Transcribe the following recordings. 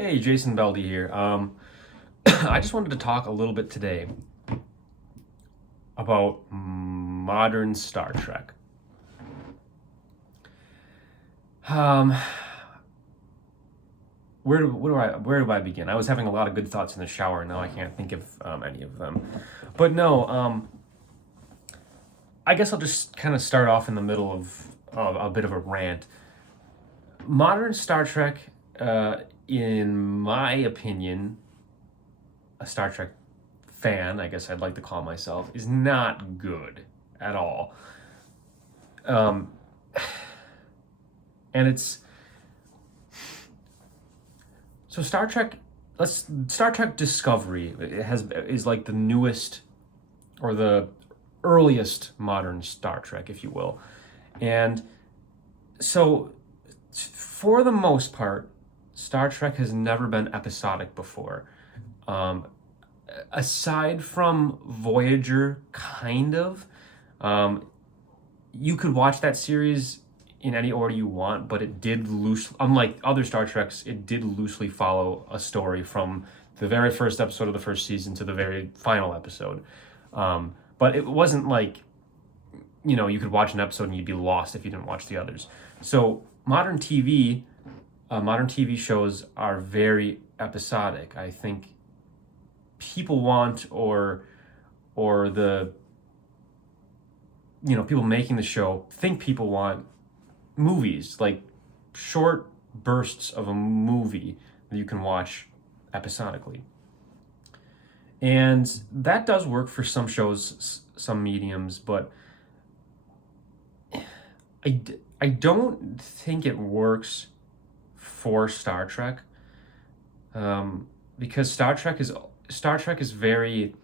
Hey, Jason Beldy here. I just wanted to talk a little bit today about modern Star Trek. Um, where do I begin? I was having a lot of good thoughts in the shower. Now I can't think of any of them. But no, I guess I'll just kind of start off in the middle of a bit of a rant. Modern Star Trek, in my opinion, a Star Trek fan, I guess I'd like to call myself, is not good at all. Um, and it's so Star Trek. Star Trek Discovery is like the newest or the earliest modern Star Trek, if you will, and so for the most part, Star Trek has never been episodic before. Um, Aside from Voyager, kind of. Um, you could watch that series in any order you want, but it did loose, unlike other Star Treks, it did loosely follow a story from the very first episode of the first season to the very final episode. But it wasn't like, you could watch an episode and you'd be lost if you didn't watch the others. So modern TV shows are very episodic. I think people want or the people making the show think people want movies, like short bursts of a movie that you can watch episodically. And that does work for some shows, some mediums, but I, I don't think it works for Star Trek, because Star Trek is very,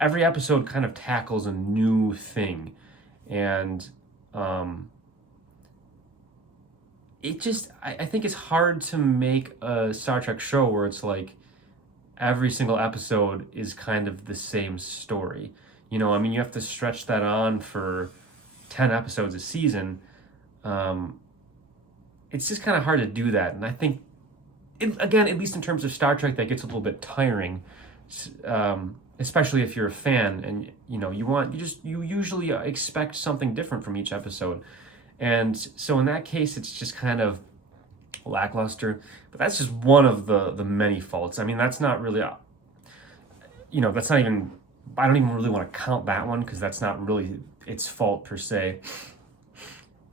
every episode kind of tackles a new thing, and um, I think it's hard to make a Star Trek show where it's like every single episode is kind of the same story. I mean, you have to stretch that on for 10 episodes a season. Um, it's just kind of hard to do that, and I think again, at least in terms of Star Trek, that gets a little bit tiring, especially if you're a fan and you usually expect something different from each episode, and so in that case, it's just kind of lackluster. But that's just one of the many faults. I mean, that's not really, that's not even. I don't even really want to count that one because that's not really its fault per se.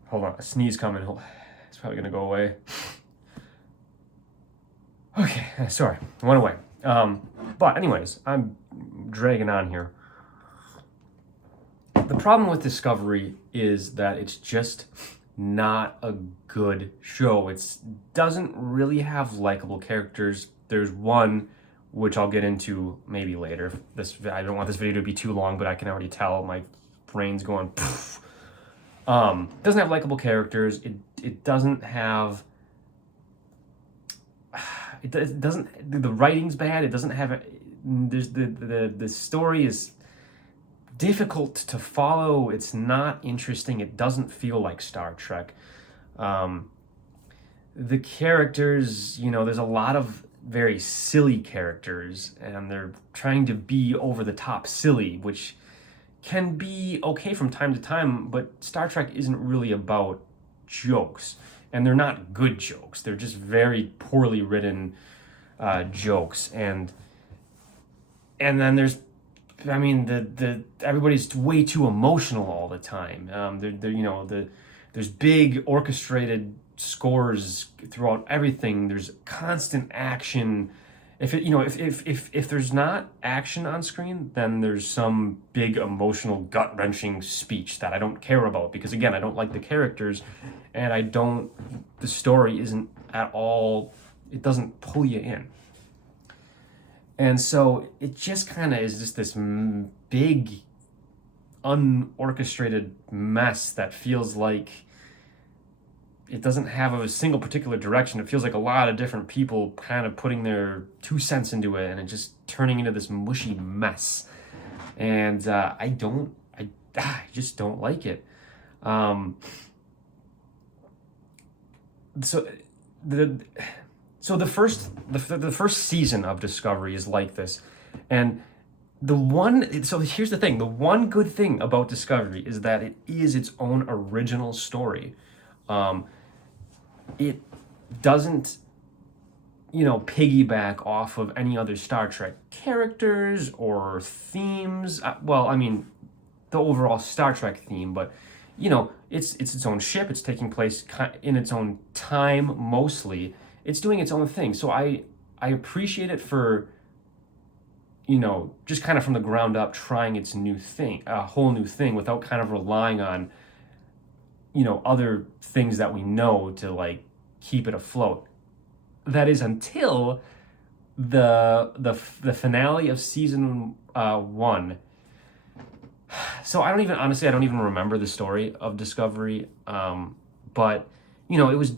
Hold on, a sneeze coming. It's probably gonna go away. Okay, sorry, it went away. But anyways, I'm dragging on here. The problem with Discovery is that it's just not a good show. It doesn't really have likable characters. There's one, which I'll get into maybe later. I don't want this video to be too long, but I can already tell my brain's going. Poof. Doesn't have likable characters. It doesn't have. It doesn't. The writing's bad. It doesn't have. There's the story is difficult to follow. It's not interesting. It doesn't feel like Star Trek. The characters, there's a lot of very silly characters, and they're trying to be over the top silly, which can be okay from time to time, but Star Trek isn't really about jokes, and they're not good jokes. They're just very poorly written jokes, and then I mean, the everybody's way too emotional all the time. There's big orchestrated scores throughout everything. There's constant action. If there's not action on screen, then there's some big emotional gut wrenching speech that I don't care about because again, I don't like the characters, and the story isn't at all. It doesn't pull you in. And so it just kind of is just this big, unorchestrated mess that feels like it doesn't have a single particular direction. It feels like a lot of different people kind of putting their 2 cents into it and it just turning into this mushy mess. And I just don't like it. So the so the first season of Discovery is like this, and here's the thing: the one good thing about Discovery is that it is its own original story. Um, it doesn't, piggyback off of any other Star Trek characters or themes. Well, I mean, the overall Star Trek theme, but it's its own ship. It's taking place in its own time mostly. It's doing its own thing. So I appreciate it for just kind of from the ground up trying its new thing, a whole new thing without kind of relying on other things that we know to like keep it afloat. That is until the finale of season one. So I don't even remember the story of Discovery. But it was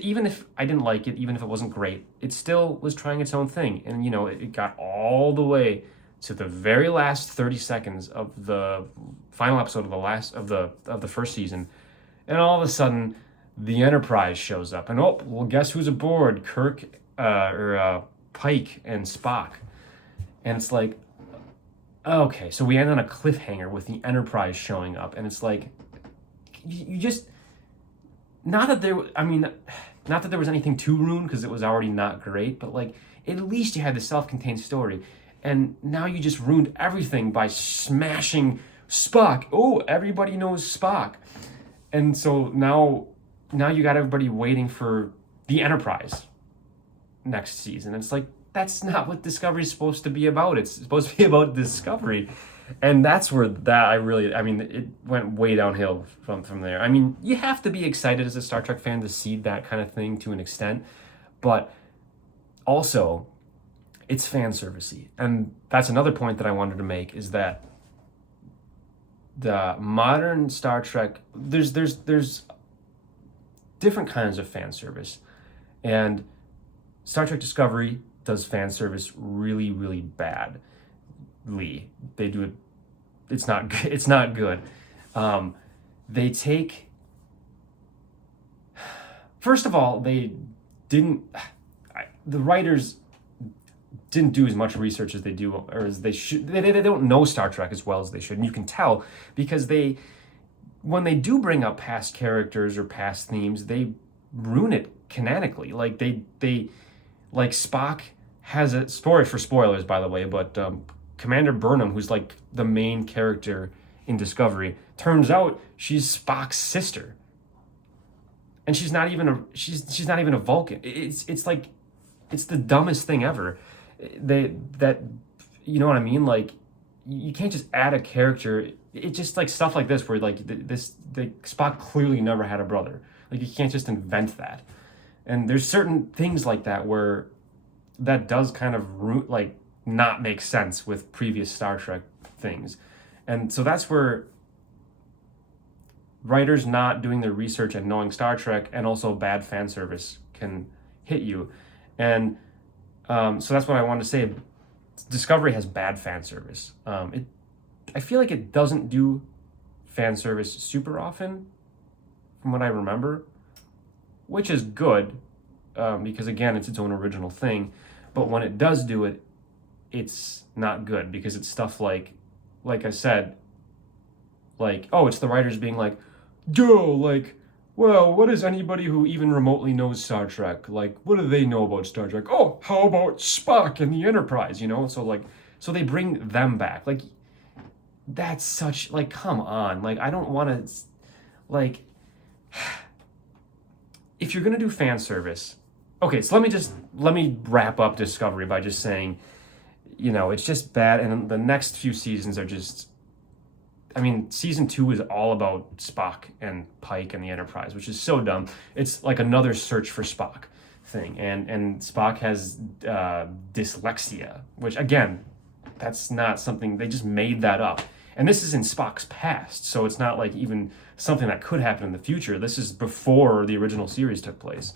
even if I didn't like it, even if it wasn't great, it still was trying its own thing, and it got all the way to the very last 30 seconds of the final episode of the first season, and all of a sudden the Enterprise shows up, and oh well, guess who's aboard? Kirk, or Pike and Spock, and it's like, okay, so we end on a cliffhanger with the Enterprise showing up, and it's like, you just, not that there, I mean, not that there was anything too ruined because it was already not great, but like, at least you had the self-contained story, and now you just ruined everything by smashing Spock. Oh, everybody knows Spock, and so now you got everybody waiting for the Enterprise next season. It's like, that's not what Discovery is supposed to be about. It's supposed to be about Discovery. And that's where it went way downhill from there. I mean, you have to be excited as a Star Trek fan to see that kind of thing to an extent, but also it's fan servicey. And that's another point that I wanted to make, is that the modern Star Trek, there's different kinds of fan service. And Star Trek Discovery does fan service really, really badly. They do it. It's not. It's not good. They take. First of all, they didn't. The writers didn't do as much research as they do, or as they should. They don't know Star Trek as well as they should, and you can tell because when they do bring up past characters or past themes, they ruin it canonically. Like they like Spock has a story, for spoilers, by the way, but Commander Burnham, who's like the main character in Discovery, turns out she's Spock's sister, and she's not even a Vulcan. It's like, it's the dumbest thing ever. You know what I mean? Like, you can't just add a character. It's just like stuff like this where like the Spock clearly never had a brother. Like, you can't just invent that. And there's certain things like that where that does kind of not make sense with previous Star Trek things. And so that's where writers not doing their research and knowing Star Trek, and also bad fan service, can hit you. And so that's what I wanted to say. Discovery has bad fan service. I feel like it doesn't do fan service super often, from what I remember, which is good, because again, it's its own original thing. But when it does do it, it's not good, because it's stuff like I said, like, oh, it's the writers being like, duh, like, well, what is anybody who even remotely knows Star Trek? Like, what do they know about Star Trek? Oh, how about Spock and the Enterprise, So they bring them back. Like, that's such, like, come on. Like, I don't want to, like, if you're going to do fan service, okay, so let me wrap up Discovery by just saying, it's just bad, and the next few seasons are just, I mean, season 2 is all about Spock and Pike and the Enterprise, which is so dumb. It's like another search for Spock thing, and Spock has dyslexia, which, again, that's not something, they just made that up. And this is in Spock's past, so it's not like even something that could happen in the future. This is before the original series took place.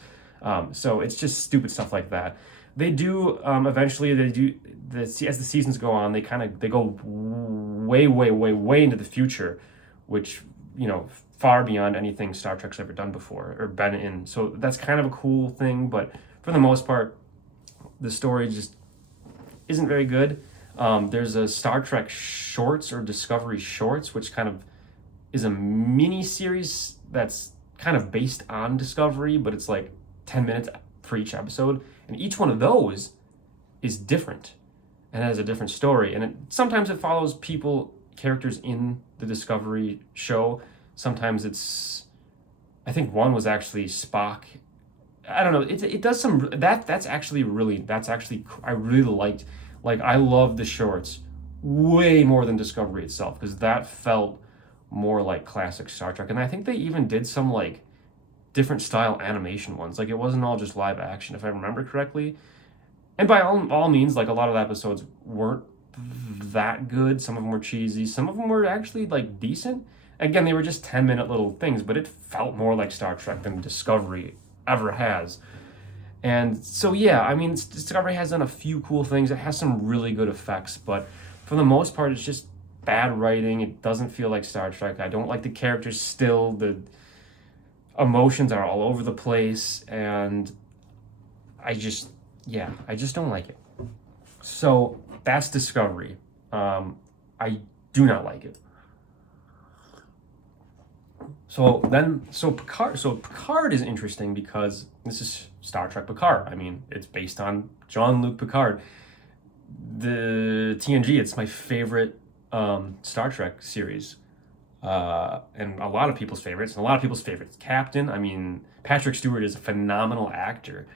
So it's just stupid stuff like that. They do, eventually, as the seasons go on, they go way, way, way, way into the future, which, far beyond anything Star Trek's ever done before or been in. So that's kind of a cool thing, but for the most part, the story just isn't very good. There's a Star Trek Shorts or Discovery Shorts, which kind of is a mini series that's kind of based on Discovery, but it's like 10 minutes for each episode. And each one of those is different and has a different story. And sometimes it follows characters in the Discovery show. Sometimes I think one was actually Spock. I don't know. It does some that's actually I really liked. Like, I love the shorts way more than Discovery itself, because that felt more like classic Star Trek. And I think they even did some like different style animation ones. Like, it wasn't all just live action, if I remember correctly. And by all means, like, a lot of the episodes weren't that good. Some of them were cheesy. Some of them were actually like decent. Again, they were just 10-minute little things, but it felt more like Star Trek than Discovery ever has. And so, yeah, I mean, Discovery has done a few cool things. It has some really good effects, but for the most part, it's just bad writing. It doesn't feel like Star Trek. I don't like the characters still. The emotions are all over the place, and I just don't like it. So that's Discovery. I do not like it. So Picard is interesting because this is Star Trek Picard. I mean, it's based on Jean-Luc Picard. The TNG, it's my favorite Star Trek series. And a lot of people's favorites. And a lot of people's favorites. Captain, I mean, Patrick Stewart is a phenomenal actor.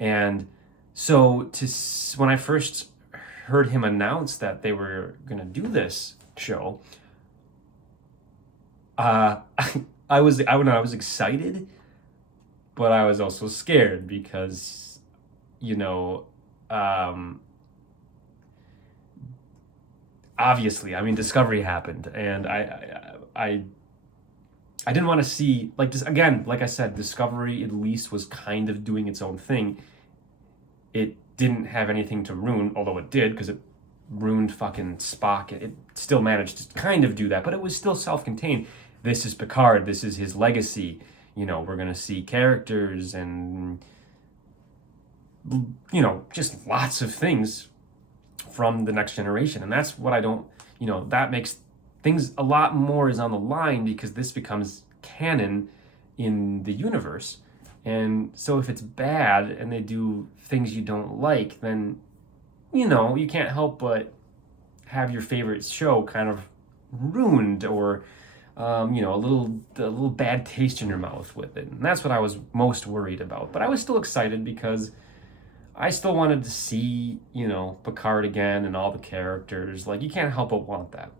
And so when I first heard him announce that they were going to do this show, I was excited, but I was also scared because, obviously, I mean, Discovery happened, and I didn't want to see, like, this again. Like I said, Discovery at least was kind of doing its own thing. It didn't have anything to ruin, although it did, because it ruined fucking Spock. It still managed to kind of do that, but it was still self-contained. This is Picard. This is his legacy. We're going to see characters and, just lots of things from the next generation. And that's what I don't, that makes things a lot more is on the line, because this becomes canon in the universe. And so if it's bad and they do things you don't like, then, you can't help but have your favorite show kind of ruined, or a little bad taste in your mouth with it. And that's what I was most worried about. But I was still excited because I still wanted to see, Picard again and all the characters. Like, you can't help but want that.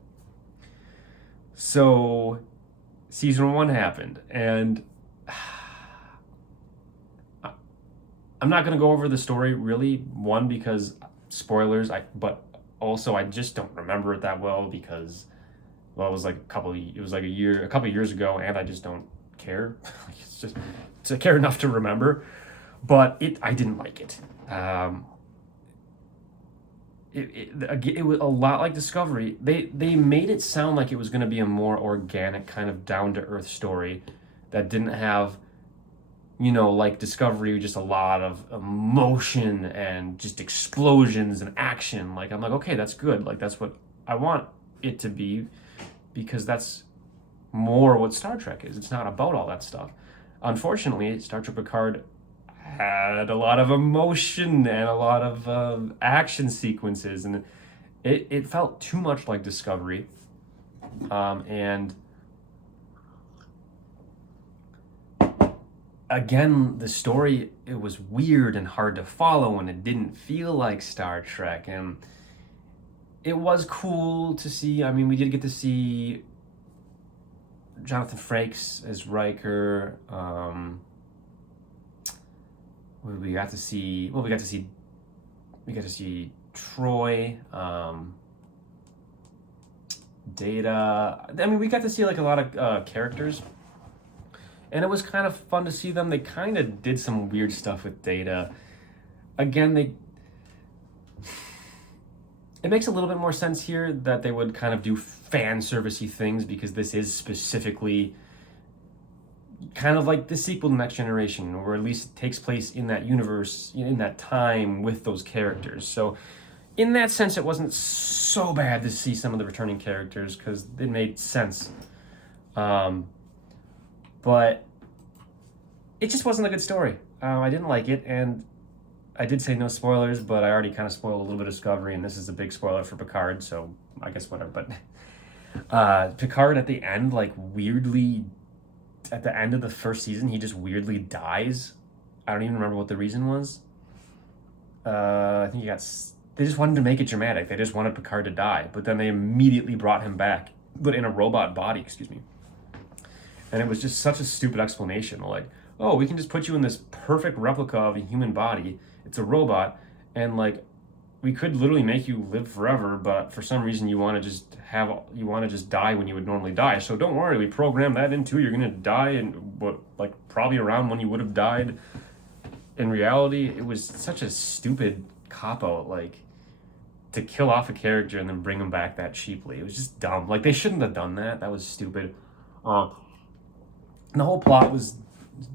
So, season 1 happened, and I'm not going to go over the story, really. One, because spoilers, but also I just don't remember it that well, because, well, it was like a couple of years ago, and I just don't care. I care enough to remember, but I didn't like it. It was a lot like Discovery. They made it sound like it was going to be a more organic, kind of down-to-earth story that didn't have, like Discovery, just a lot of emotion and just explosions and action. Like, I'm like, okay, that's good. Like, that's what I want it to be, because that's more what Star Trek is. It's not about all that stuff. Unfortunately, Star Trek Picard had a lot of emotion and a lot of action sequences, and it felt too much like Discovery. And again, the story, it was weird and hard to follow, and it didn't feel like Star Trek. And it was cool to see. I mean, we did get to see Jonathan Frakes as Riker. We got to see Troy, Data. I mean, we got to see like a lot of characters, and it was kind of fun to see them. They kind of did some weird stuff with Data. Again, it makes a little bit more sense here that they would kind of do fan servicey things, because this is specifically kind of like the sequel to Next Generation, or at least it takes place in that universe, in that time with those characters. So, in that sense, it wasn't so bad to see some of the returning characters because it made sense. Um, but it just wasn't a good story. I didn't like it, and I did say no spoilers, but I already kind of spoiled a little bit of Discovery, and this is a big spoiler for Picard, so I guess whatever. But Picard at the end, like weirdly, at the end of the first season, he just weirdly dies. I don't even remember what the reason was. I think he got. They just wanted to make it dramatic. They just wanted Picard to die, but then they immediately brought him back, but in a robot body. Excuse me. And it was just such a stupid explanation. Like, oh, we can just put you in this perfect replica of a human body. It's a robot, and like, we could literally make you live forever, but for some reason you want to just die when you would normally die. So don't worry, we programmed that into you're gonna die, and what, like probably around when you would have died. In reality, it was such a stupid cop out, like to kill off a character and then bring him back that cheaply. It was just dumb. Like they shouldn't have done that. That was stupid. And the whole plot was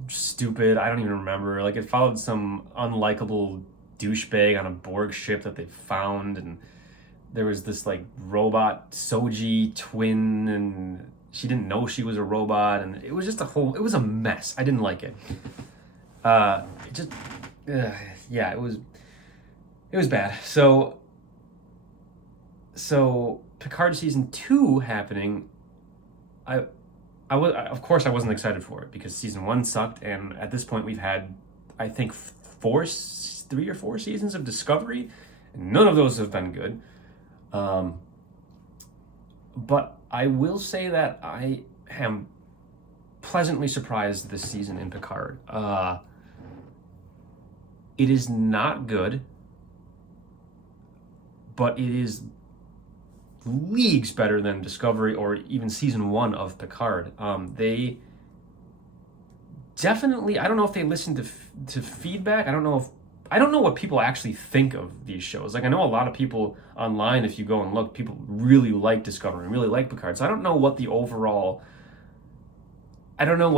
stupid. I don't even remember. Like it followed some unlikable douchebag on a Borg ship that they found, and there was this like robot Soji twin, and she didn't know she was a robot, and it was just it was a mess. I didn't like it. It just, yeah, it was bad. So Picard season 2 happening, of course I wasn't excited for it because season 1 sucked, and at this point we've had, I think, 3 or 4 seasons of Discovery, and none of those have been good. But I will say that I am pleasantly surprised this season in Picard. It is not good, but it is leagues better than Discovery or even season 1 of Picard. They definitely, I don't know if they listen to feedback. I don't know what people actually think of these shows. Like I know a lot of people online, if you go and look, people really like Discovery and really like Picard. So I don't know what the overall, I don't know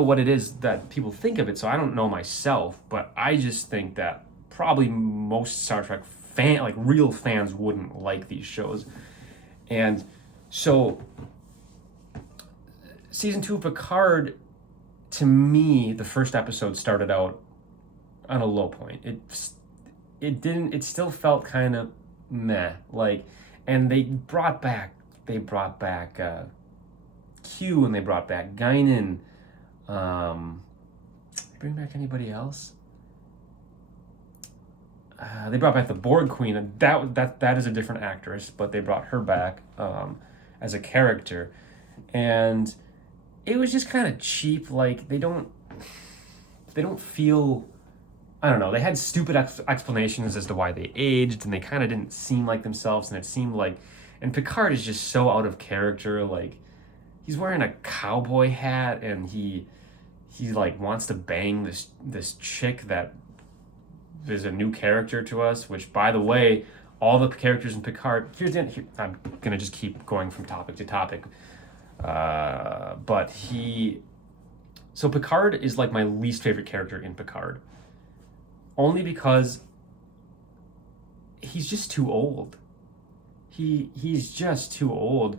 what it is that people think of it. So I don't know myself, but I just think that probably most Star Trek like real fans wouldn't like these shows. And so season 2 of Picard, to me, the first episode started out on a low point. It still felt kind of meh. Like, and they brought back Q, and they brought back Guinan. They bring back anybody else? They brought back the Borg Queen, and that is a different actress, but they brought her back as a character, and it was just kind of cheap. Like they don't feel, I don't know. They had stupid explanations as to why they aged, and they kind of didn't seem like themselves, and it seemed like, and Picard is just so out of character. Like he's wearing a cowboy hat, and he like wants to bang this chick that is a new character to us, which, by the way, all the characters in Picard, I'm going to just keep going from topic to topic. So Picard is like my least favorite character in Picard. Only because he's just too old. He's just too old.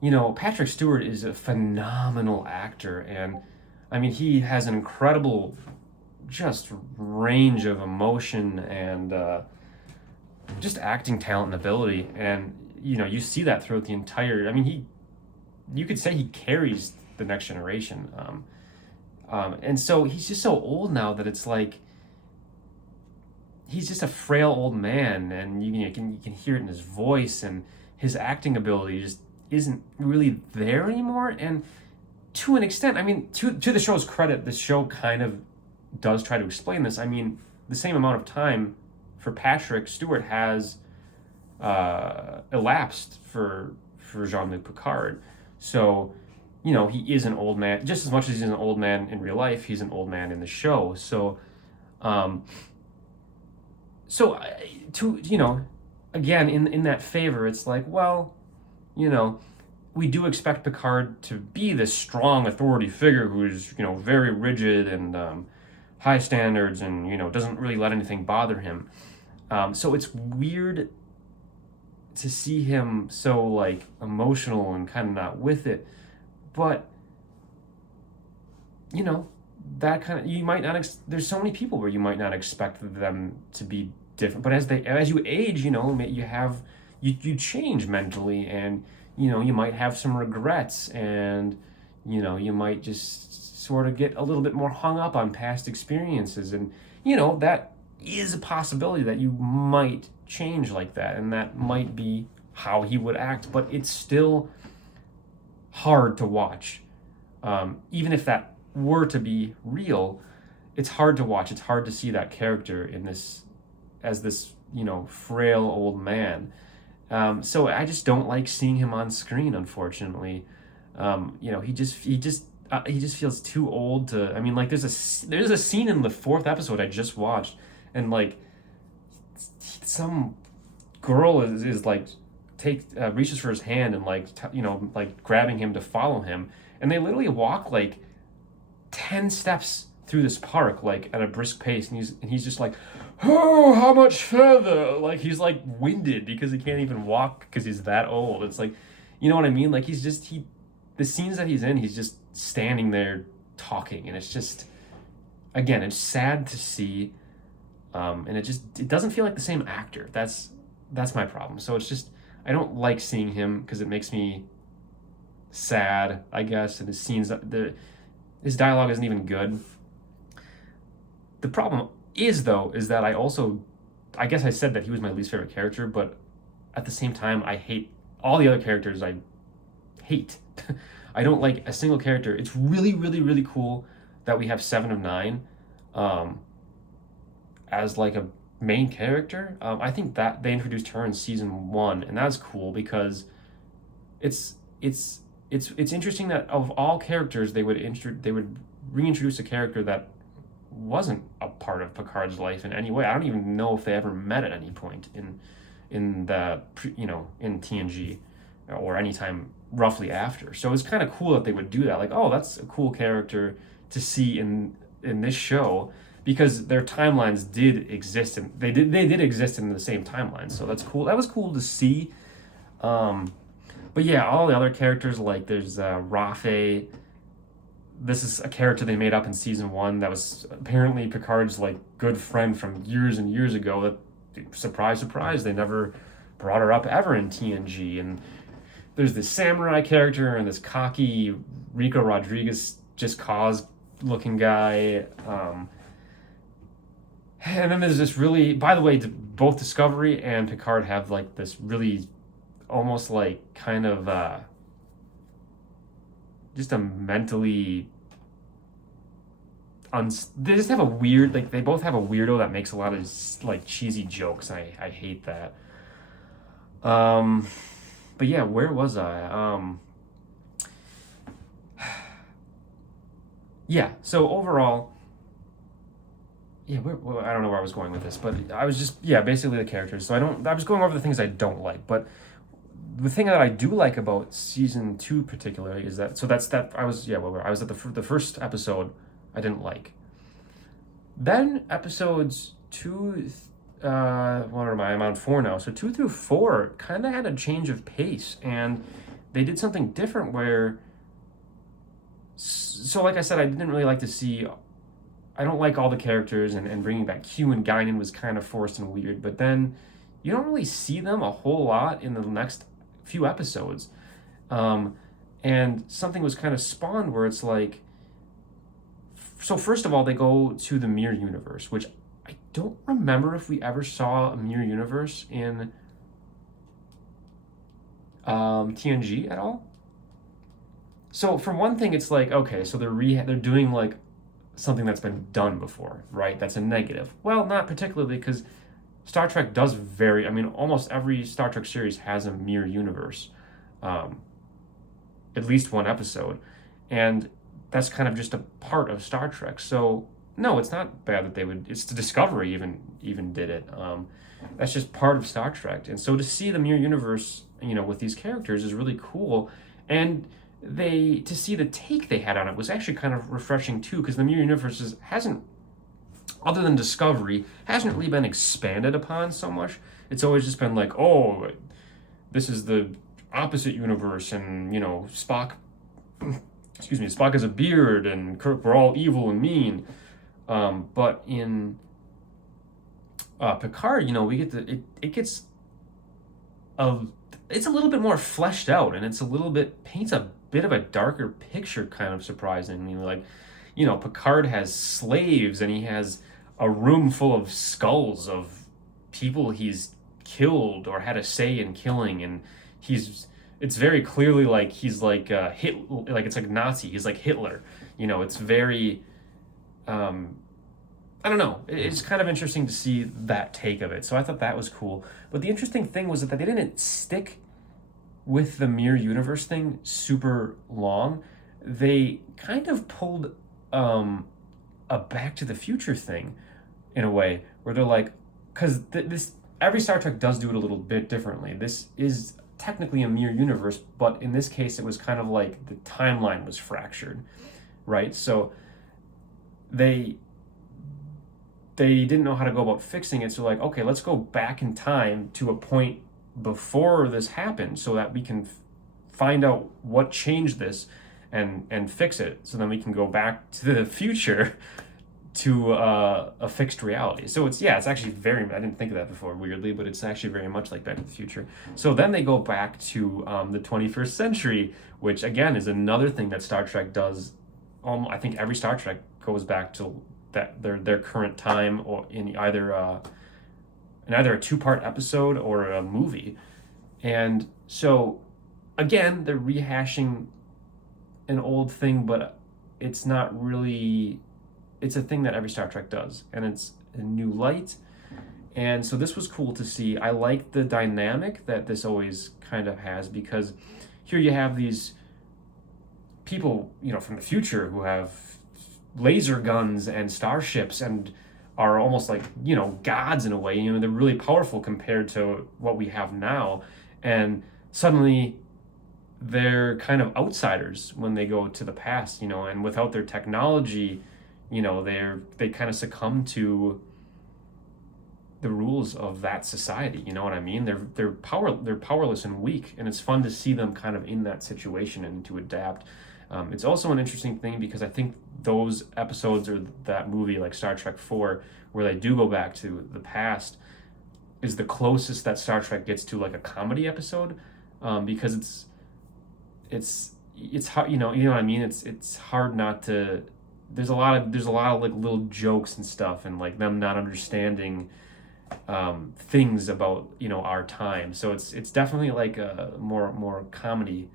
You know, Patrick Stewart is a phenomenal actor, and I mean, he has an incredible just range of emotion and just acting talent and ability, and you know you see that throughout the entire. I mean, you could say he carries the Next Generation, and so he's just so old now that it's like he's just a frail old man, and you can hear it in his voice, and his acting ability just isn't really there anymore. And to an extent, I mean, to the show's credit, the show kind of does try to explain this. I mean, the same amount of time for Patrick Stewart has elapsed for Jean-Luc Picard. So, you know, he is an old man. Just as much as he's an old man in real life, he's an old man in the show. So, to, you know, again, in that favor, it's like, well, you know, we do expect Picard to be this strong authority figure who's, very rigid and high standards and, doesn't really let anything bother him. So it's weird to see him so like emotional and kind of not with it. But, that kind of, you might not, there's so many people where you might not expect them to be different. But as you age, you change mentally, and you might have some regrets, and you might just sort of get a little bit more hung up on past experiences, and that is a possibility that you might change like that, and that might be how he would act. But it's still hard to watch. Even if that were to be real, it's hard to watch. It's hard to see that character in this as this frail old man. So I just don't like seeing him on screen, unfortunately. He just feels too old to. I mean, like there's a scene in the fourth episode I just watched, and like some girl is like reaches for his hand and like like grabbing him to follow him, and they literally walk like 10 steps through this park like at a brisk pace, and he's just like, oh, how much further? Like he's like winded because he can't even walk because he's that old. It's like, you know what I mean? Like the scenes that he's in, he's just standing there talking, and it's just, again, it's sad to see, and it doesn't feel like the same actor. That's my problem. So it's just, I don't like seeing him because it makes me sad, I guess, and his dialogue isn't even good. The problem is that I guess I said that he was my least favorite character, but at the same time, I hate all the other characters. I hate. I don't like a single character. It's really, really, really cool that we have Seven of Nine as like a main character. I think that they introduced her in season 1, and that's cool because it's interesting that of all characters they would reintroduce a character that wasn't a part of Picard's life in any way. I don't even know if they ever met at any point in TNG or anytime roughly after. So it's kind of cool that they would do that. Like, oh, that's a cool character to see in this show, because their timelines did exist, and they did exist in the same timeline. So that's cool. That was cool to see. But yeah, all the other characters, like there's Rafe. This is a character they made up in season 1 that was apparently Picard's like good friend from years and years ago. That, surprise, surprise, they never brought her up ever in TNG. And there's this samurai character and this cocky Rico Rodriguez just cause looking guy. And then there's this really, by the way, both Discovery and Picard have like this really almost like kind of just a mentally they just have a weird, like they both have a weirdo that makes a lot of like cheesy jokes. I hate that. But yeah, where was I? Yeah, so overall, yeah, I don't know where I was going with this, but I was just, yeah, basically the characters. So I was going over the things I don't like, but the thing that I do like about season 2 particularly is that, so that's that I was at the first episode I didn't like. Then episodes 2, what am I? I'm on 4 now. So 2 through 4 kind of had a change of pace, and they did something different where, so like I said, I didn't really like to see, I don't like all the characters, and bringing back Q and Guinan was kind of forced and weird, but then you don't really see them a whole lot in the next few episodes. And something was kind of spawned where it's like, so first of all, they go to the mirror universe, which I don't remember if we ever saw a mirror universe in TNG at all. So for one thing, it's like, okay, so they're doing like something that's been done before, right? That's a negative. Well, not particularly, because Star Trek does almost every Star Trek series has a mirror universe, at least one episode, and that's kind of just a part of Star Trek. So no, it's not bad that they would. It's the Discovery even did it. That's just part of Star Trek, and so to see the mirror universe, with these characters is really cool. And to see the take they had on it was actually kind of refreshing too, because the Mirror Universe hasn't, other than Discovery, hasn't really been expanded upon so much. It's always just been like, oh, this is the opposite universe, and Spock, excuse me, Spock has a beard, and Kirk, we're all evil and mean. But in Picard, we get it gets a it's a little bit more fleshed out, and it's a little bit paints a bit of a darker picture, kind of surprisingly. Like, Picard has slaves, and he has a room full of skulls of people he's killed or had a say in killing, and it's very clearly like he's like like it's like Nazi. He's like Hitler. It's very I don't know. It's kind of interesting to see that take of it. So I thought that was cool. But the interesting thing was that they didn't stick with the Mirror Universe thing super long. They kind of pulled a Back to the Future thing in a way where they're like, because this every Star Trek does do it a little bit differently. This is technically a mirror universe, but in this case, it was kind of like the timeline was fractured, right? So they didn't know how to go about fixing it. So like, okay, let's go back in time to a point before this happened, so that we can find out what changed this and fix it. So then we can go back to the future to a fixed reality. So it's actually very, I didn't think of that before, weirdly, but it's actually very much like Back to the Future. So then they go back to the 21st century, which again is another thing that Star Trek does. I think every Star Trek goes back to that their current time, or in either a 2-part episode or a movie. And so again, they're rehashing an old thing, but it's not really, it's a thing that every Star Trek does, and it's a new light. And so this was cool to see. I like the dynamic that this always kind of has, because here you have these people, from the future who have laser guns and starships and are almost like, gods in a way. They're really powerful compared to what we have now. And suddenly they're kind of outsiders when they go to the past, and without their technology, they kind of succumb to the rules of that society. You know what I mean? They're powerless and weak, and it's fun to see them kind of in that situation and to adapt. It's also an interesting thing because I think those episodes or that movie, like Star Trek 4, where they do go back to the past, is the closest that Star Trek gets to like a comedy episode, because it's hard, you know what I mean? It's hard not to. There's a lot of like little jokes and stuff, and like them not understanding things about our time. So it's definitely like a more comedy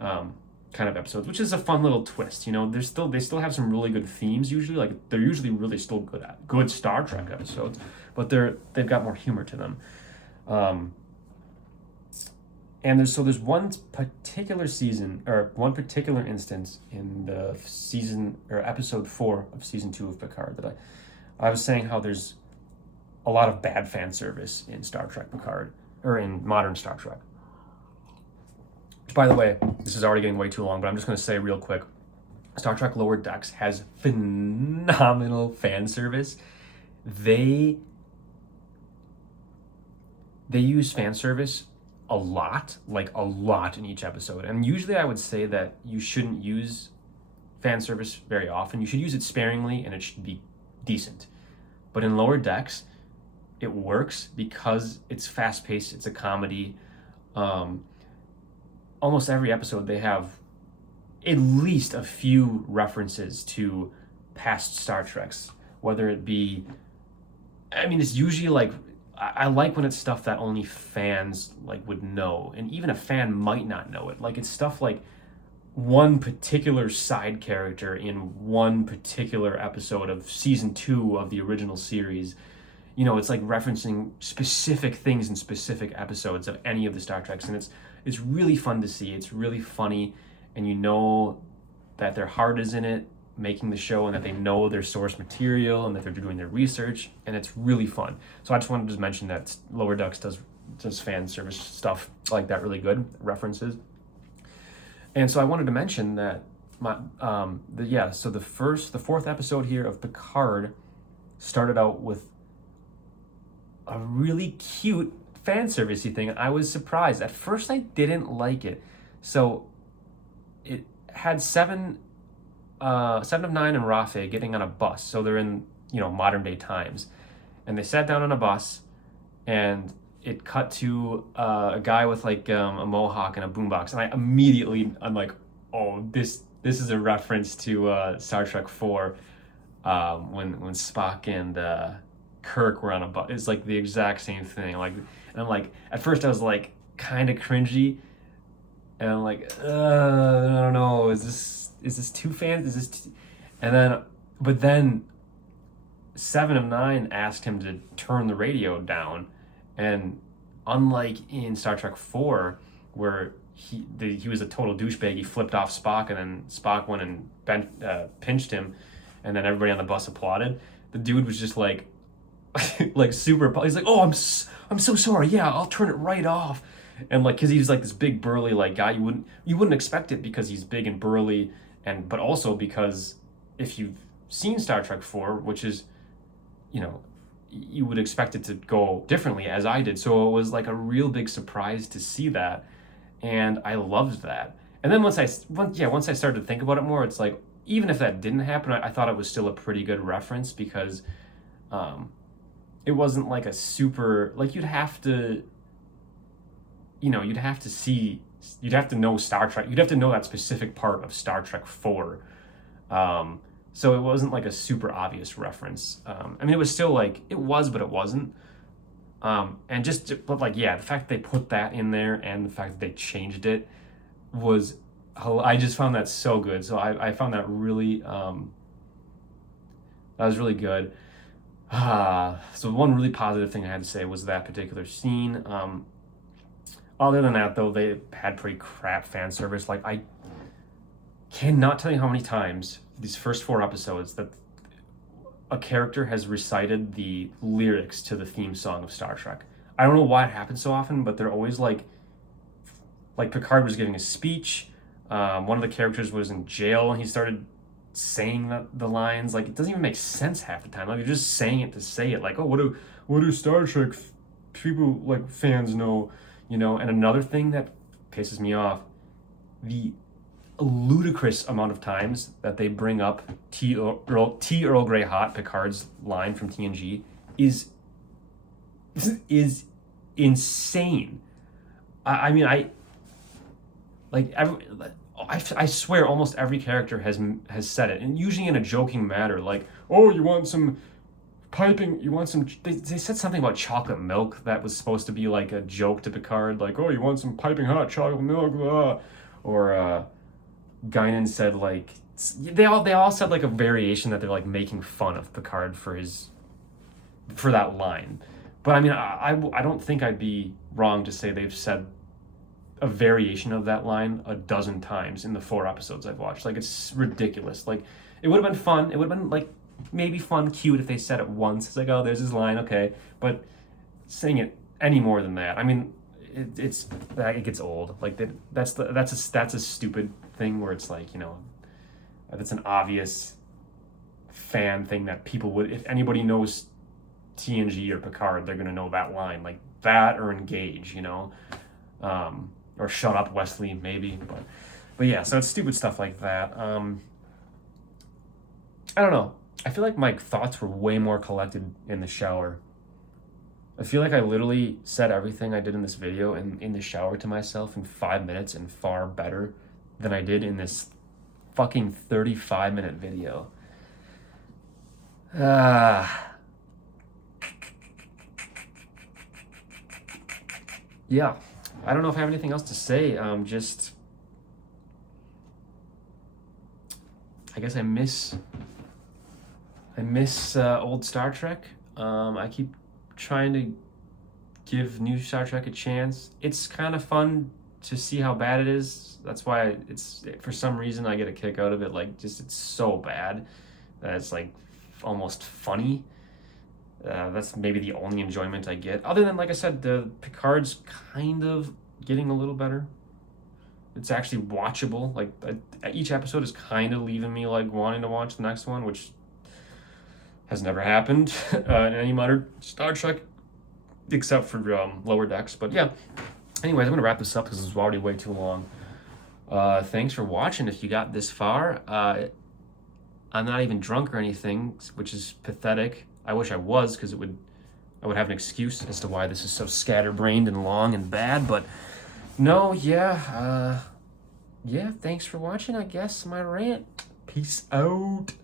kind of episodes, which is a fun little twist. They still have some really good themes usually. Like they're usually really still good Star Trek episodes, but they've got more humor to them. And there's one particular season, or one particular instance in the season or episode 4 of season 2 of Picard that I was saying how there's a lot of bad fan service in Star Trek Picard, or in modern Star Trek. Which, by the way, this is already getting way too long, but I'm just going to say real quick, Star Trek Lower Decks has phenomenal fan service. They use fan service a lot in each episode. And usually I would say that you shouldn't use fan service very often. You should use it sparingly, and it should be decent. But in Lower Decks, it works because it's fast-paced, it's a comedy. Almost every episode they have at least a few references to past Star Treks, whether it be, it's usually like, I like when it's stuff that only fans like would know, and even a fan might not know it. Like it's stuff like one particular side character in one particular episode of season 2 of the original series. It's like referencing specific things in specific episodes of any of the Star Treks, and it's really fun to see. It's really funny, and that their heart is in it, making the show, and that they know their source material, and that they're doing their research, and it's really fun. So I just wanted to mention that Lower Decks does fan service stuff like that really good, references. And so I wanted to mention that so the fourth episode here of Picard started out with a really cute fan servicey thing. I was surprised. At first, I didn't like it. So it had Seven of Nine and Rafe getting on a bus. So they're in modern day times, and they sat down on a bus, and it cut to a guy with like a mohawk and a boombox, and I'm like, oh, this is a reference to Star Trek 4, when Spock and Kirk were on a bus. It's like the exact same thing. Like, and I'm like, at first I was like kind of cringy, and I'm like, I don't know, is this too fan? And then Seven of Nine asked him to turn the radio down, and unlike in Star Trek 4, where he was a total douchebag, he flipped off Spock, and then Spock went and pinched him, and then everybody on the bus applauded. The dude was just like, like super. He's like, "Oh, I'm so sorry. Yeah, I'll turn it right off." And like, cause he's like this big burly like guy, you wouldn't expect it because he's big and burly, but also because if you've seen Star Trek 4, which is, you would expect it to go differently, as I did. So it was like a real big surprise to see that, and I loved that. And then once I started to think about it more, it's like, even if that didn't happen, I thought it was still a pretty good reference, because it wasn't like a super, like, you'd have to know Star Trek. You'd have to know that specific part of Star Trek 4. So it wasn't like a super obvious reference. I mean, it was still like, it was, but it wasn't. But like, yeah, the fact that they put that in there and the fact that they changed it I just found that so good. So I found that really, that was really good. So one really positive thing I had to say was that particular scene. Other than that, though, they had pretty crap fan service. Like, I cannot tell you how many times these first 4 episodes that a character has recited the lyrics to the theme song of Star Trek. I don't know why it happens so often, but they're always like Picard was giving a speech. One of the characters was in jail, and he started saying the lines. Like, it doesn't even make sense half the time. Like, you're just saying it to say it. Like, oh, what do Star Trek people, like, fans know? And another thing that pisses me off, the ludicrous amount of times that they bring up Earl Grey Hot, Picard's line from TNG, is insane. I swear almost every character has said it, and usually in a joking manner, like, oh, you want some piping, they said something about chocolate milk that was supposed to be like a joke to Picard, like, oh, you want some piping hot chocolate milk, blah. Or Guinan said, like, they all said like a variation that they're like making fun of Picard for that line. But I mean, I don't think I'd be wrong to say they've said a variation of that line a dozen times in the 4 episodes I've watched. Like, it's ridiculous. Like, it would have been fun. It would have been like maybe fun, cute if they said it once. It's like, oh, there's his line, okay. But saying it any more than that, I mean, it gets old. Like, that's a stupid thing where it's like, that's an obvious fan thing that people would, if anybody knows TNG or Picard, they're gonna know that line, like that, or Engage, or Shut Up, Wesley, maybe. But yeah, so it's stupid stuff like that. I don't know. I feel like my thoughts were way more collected in the shower. I feel like I literally said everything I did in this video in the shower to myself in 5 minutes, and far better than I did in this fucking 35-minute video. Yeah, I don't know if I have anything else to say. I guess I miss old Star Trek. I keep trying to give new Star Trek a chance. It's kind of fun to see how bad it is. That's why for some reason I get a kick out of it. Like, just, it's so bad that it's like almost funny. That's maybe the only enjoyment I get. Other than, like I said, the Picard's kind of getting a little better. It's actually watchable. Like each episode is kind of leaving me like wanting to watch the next one, which has never happened in any modern Star Trek, except for Lower Decks. But yeah. Anyways, I'm gonna wrap this up because it's already way too long. Thanks for watching. If you got this far, I'm not even drunk or anything, which is pathetic. I wish I was, because I would have an excuse as to why this is so scatterbrained and long and bad. But no, yeah, yeah. Thanks for watching. I guess my rant. Peace out.